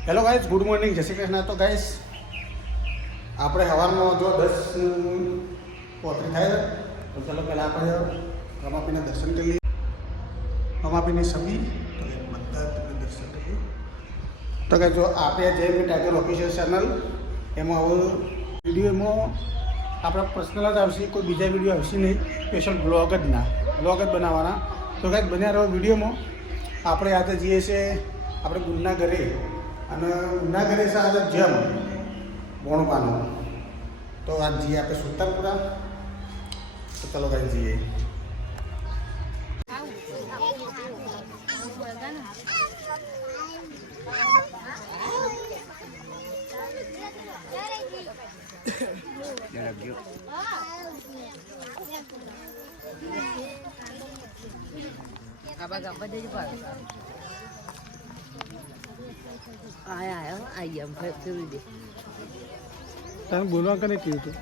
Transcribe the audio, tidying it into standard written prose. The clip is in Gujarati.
હેલો ગાઈઝ, ગુડ મોર્નિંગ, જય શ્રી કૃષ્ણ. તો ગાઈઝ આપણે સવારમાં જો 10:35 થાય તો ચાલો પહેલાં આપણે રમાપીના દર્શન કરી લઈએ. રમાપીની સભી તો બધા તમને દર્શન કરીએ. તો ગાઈઝ જો આપણે જે ટાઈગર ઓફિશિયલ ચેનલ એમાં આવું વિડીયોમાં આપણા પર્સનલ જ આવશે, કોઈ બીજા વિડીયો આવશે નહીં. સ્પેશિયલ બ્લોગ જ બનાવવાના. તો ગાઈઝ બન્યા રહો વિડીયોમાં. આપણે આજે જઈએ છીએ આપણે ગુણના ઘરે, અને ગુણના ઘરે છે આજે જેમ ભોણપાનું. તો આજ જઈએ આપણે સુલતાનપુરા. તો ચાલો ગાઈઝ જઈએ. તમે બોલવા કને કહ્યું હતું?